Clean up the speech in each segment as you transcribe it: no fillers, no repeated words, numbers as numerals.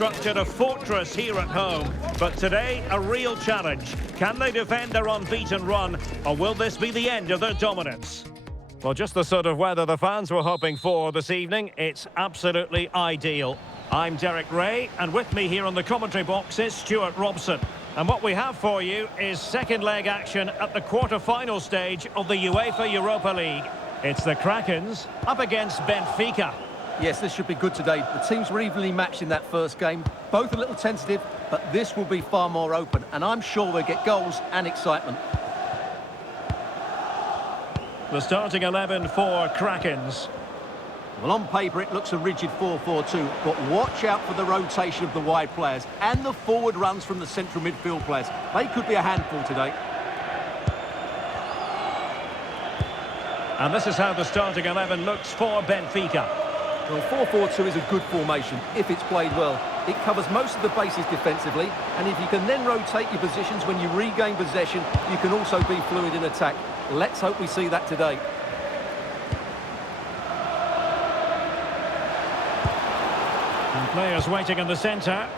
Structured a fortress here at home, but today a real challenge. Can they defend their unbeaten run, or will this be the end of their dominance? Well, just the sort of weather the fans were hoping for this evening. It's absolutely ideal. I'm Derek Ray, and with me here on the commentary box is Stuart Robson. And what we have for you is second leg action at the quarter-final stage of the Uefa Europa League. It's the Krakens up against Benfica. Yes, this should be good today. The teams were evenly matched in that first game. Both a little tentative, but this will be far more open. And I'm sure we'll get goals and excitement. The starting 11 for Krakens. Well, on paper, it looks a rigid 4-4-2. But watch out for the rotation of the wide players and the forward runs from the central midfield players. They could be a handful today. And this is how the starting 11 looks for Benfica. Well, 4-4-2 is a good formation if it's played well. It covers most of the bases defensively, and if you can then rotate your positions when you regain possession, you can also be fluid in attack. Let's hope we see that today. And players waiting in the centre.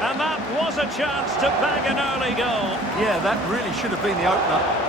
And that was a chance to bag an early goal. Yeah, that really should have been the opener.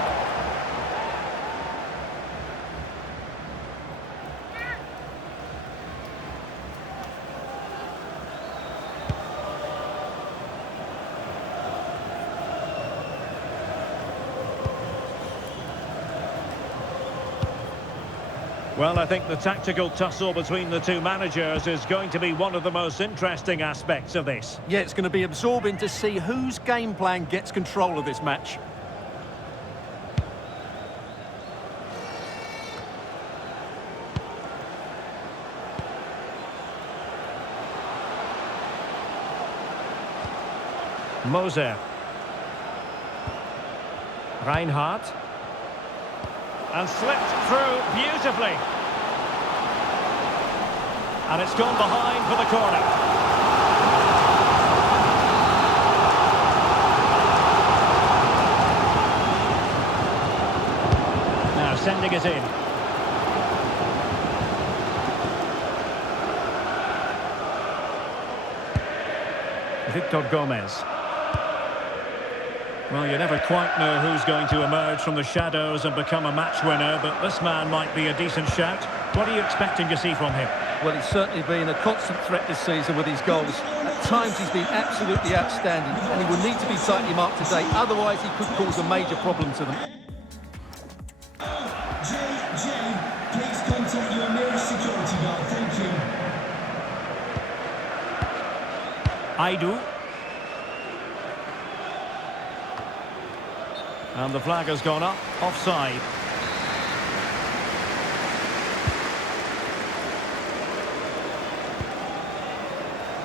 Well, I think the tactical tussle between the two managers is going to be one of the most interesting aspects of this. Yeah, it's going to be absorbing to see whose game plan gets control of this match. Moser. Reinhardt. And slipped through beautifully. And it's gone behind for the corner. Now sending it in. Victor Gomez. Well, you never quite know who's going to emerge from the shadows and become a match winner, but this man might be a decent shout. What are you expecting to see from him? Well, he's certainly been a constant threat this season with his goals. At times he's been absolutely outstanding, and he will need to be tightly marked today, otherwise he could cause a major problem to them. Please contact your nearest security guard. Thank you. Aidu. And the flag has gone up, offside.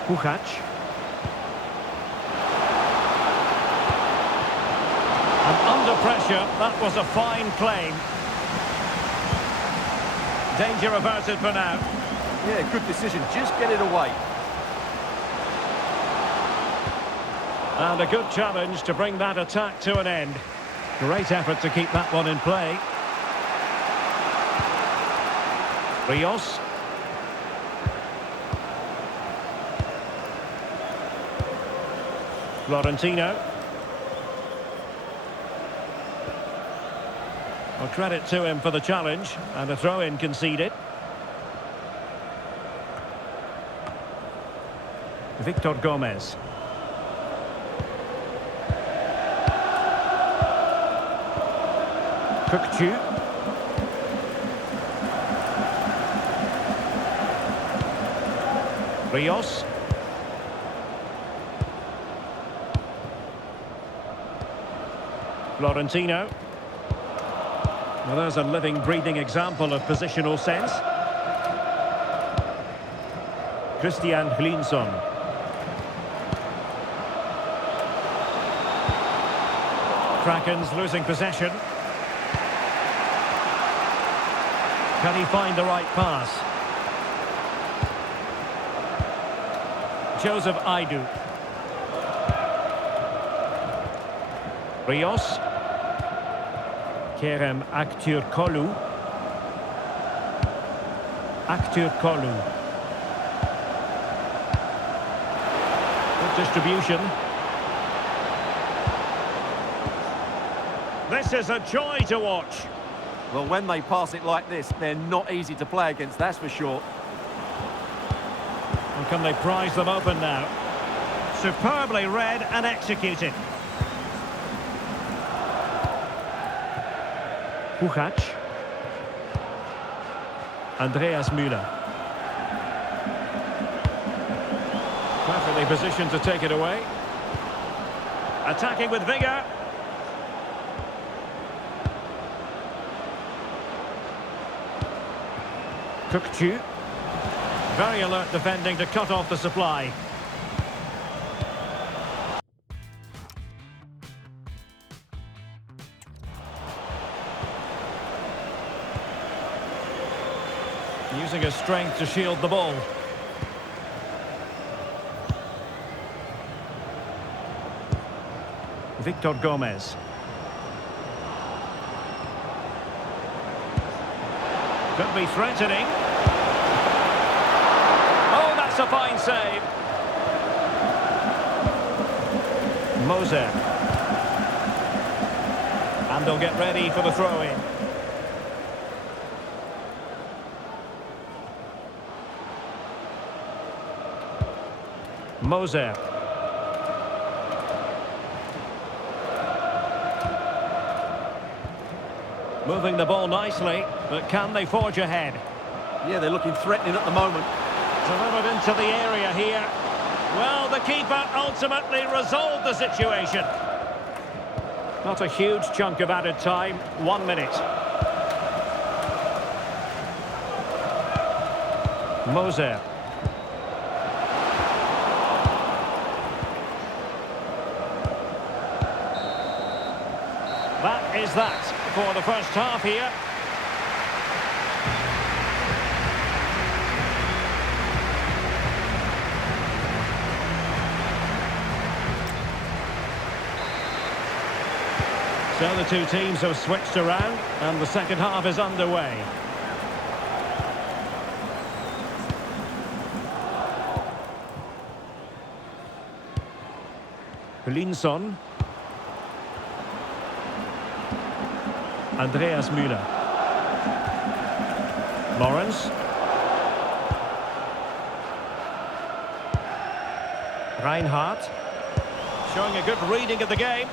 Puchac. And under pressure, that was a fine claim. Danger averted for now. Yeah, good decision. Just get it away. And a good challenge to bring that attack to an end. Great effort to keep that one in play. Rios. Florentino. Well, credit to him for the challenge, and a throw-in conceded. Victor Gomez. Kukcu. Rios. Florentino. Well, there's a living, breathing example of positional sense. Christian Hlinsson. Krakens losing possession. Can he find the right pass? Joseph Aidu. Rios. Kerem Aktürkoğlu. Aktürkoğlu. Good distribution. This is a joy to watch. Well, when they pass it like this, they're not easy to play against, that's for sure. And can they prize them open now? Superbly read and executed. Puchac. Andreas Müller. Perfectly positioned to take it away. Attacking with vigour. Kökçü. Very alert defending to cut off the supply. Using his strength to shield the ball. Victor Gomez. Could be threatening. Oh, that's a fine save. Moser. And they'll get ready for the throw-in. Moser. Moving the ball nicely, but can they forge ahead? Yeah, they're looking threatening at the moment. Delivered into the area here. Well, the keeper ultimately resolved the situation. Not a huge chunk of added time, 1 minute. Moser. That is that for the first half here. So the two teams have switched around and the second half is underway. Linson. Andreas Müller. Lawrence. Reinhardt. Showing a good reading of the game.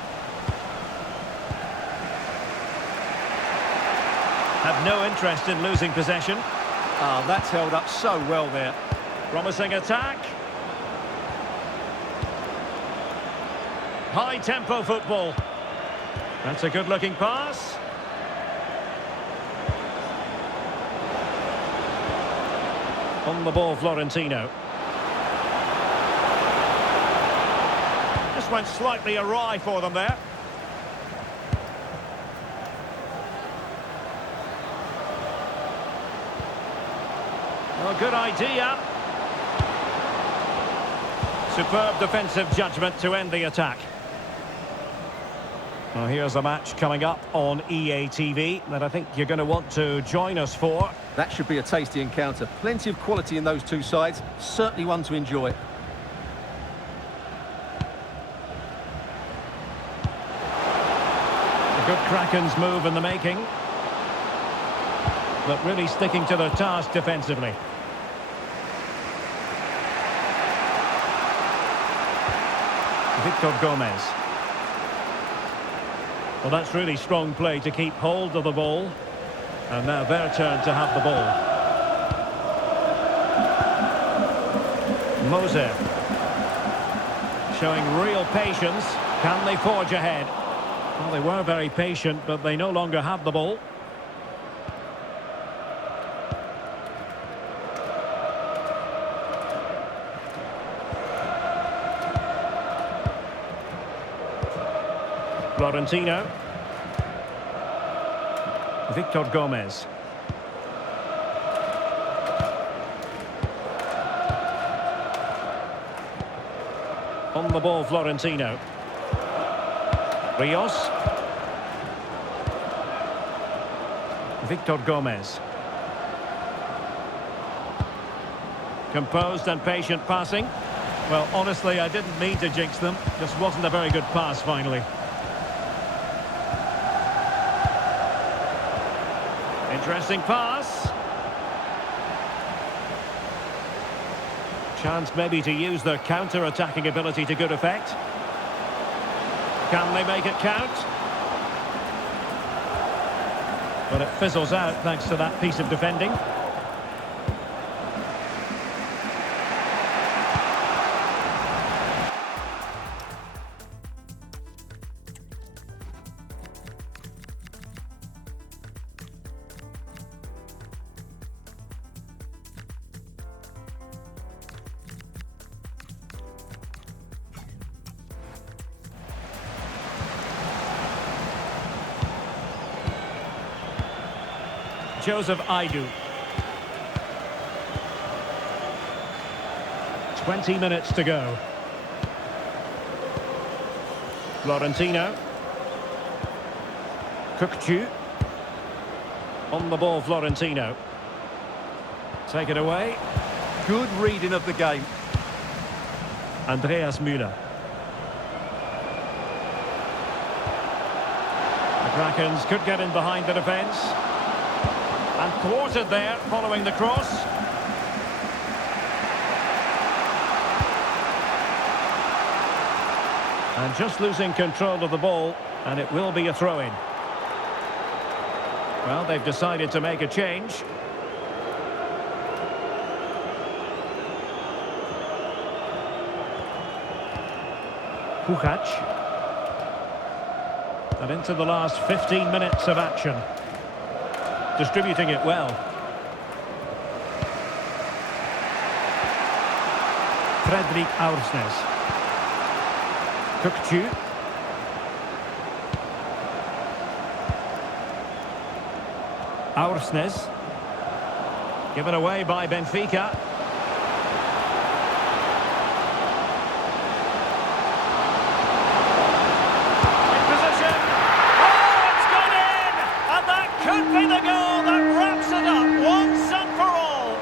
Have no interest in losing possession. Ah, that's held up so well there. Promising attack. High tempo football. That's a good looking pass. On the ball, Florentino. Just went slightly awry for them there. Well, good idea. Superb defensive judgment to end the attack. Well, here's a match coming up on EA TV that I think you're going to want to join us for. That should be a tasty encounter. Plenty of quality in those two sides. Certainly one to enjoy. A good Kraken's move in the making. But really sticking to their task defensively. Victor Gomez. Well, that's really strong play to keep hold of the ball. And now their turn to have the ball. Moser. Showing real patience. Can they forge ahead? Well, they were very patient, but they no longer have the ball. Florentino. Victor Gomez. On the ball, Florentino. Rios. Victor Gomez. Composed and patient passing. Well, honestly, I didn't mean to jinx them. Just wasn't a very good pass, finally. Interesting pass. Chance maybe to use their counter-attacking ability to good effect. Can they make it count? But it fizzles out thanks to that piece of defending. Joseph Aidu. 20 minutes to go. Florentino. Kukcu. On the ball, Florentino. Take it away. Good reading of the game. Andreas Müller. The Krakens could get in behind the defence. And thwarted there, following the cross. And just losing control of the ball, and it will be a throw-in. Well, they've decided to make a change. Puchac. And into the last 15 minutes of action. Distributing it well. Fredrik Aursnes. Kukcu. Aursnes. Given away by Benfica. In position. Oh, it's gone in! And that could be the goal that wraps it up once and for all.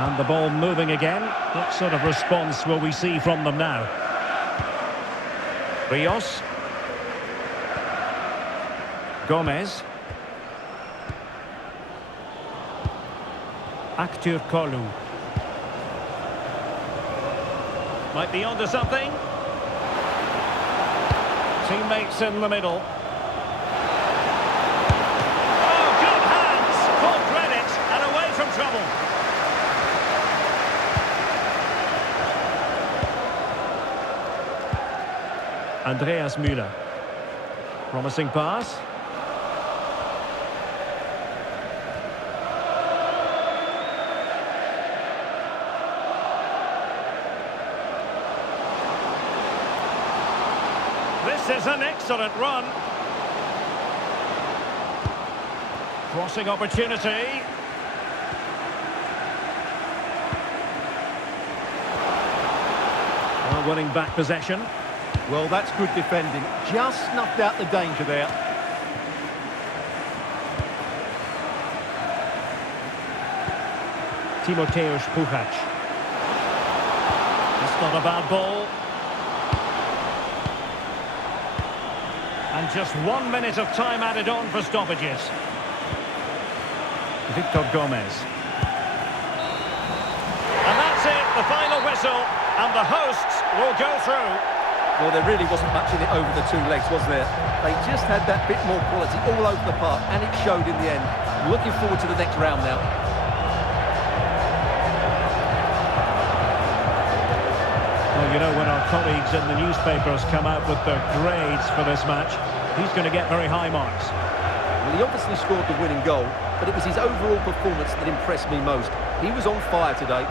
And the ball moving again. What sort of response will we see from them now? Rios. Gomez. Aktür Kolu. Might be onto something. Teammates in the middle. Oh, good hands! Full credit and away from trouble. Andreas Müller. Promising pass. This is an excellent run. Crossing opportunity. Well, winning back possession. Well, that's good defending. Just snuffed out the danger there. Timoteusz Puchac. That's not a bad ball. And just 1 minute of time added on for stoppages. Victor Gomez. And that's it, the final whistle. And the hosts will go through. Well, there really wasn't much in it over the two legs, was there? They just had that bit more quality all over the park, and it showed in the end. Looking forward to the next round now. Well, Well, you know, when our colleagues in the newspapers come out with their grades for this match, he's going to get very high marks. Well, he obviously scored the winning goal, but it was his overall performance that impressed me most. He was on fire today.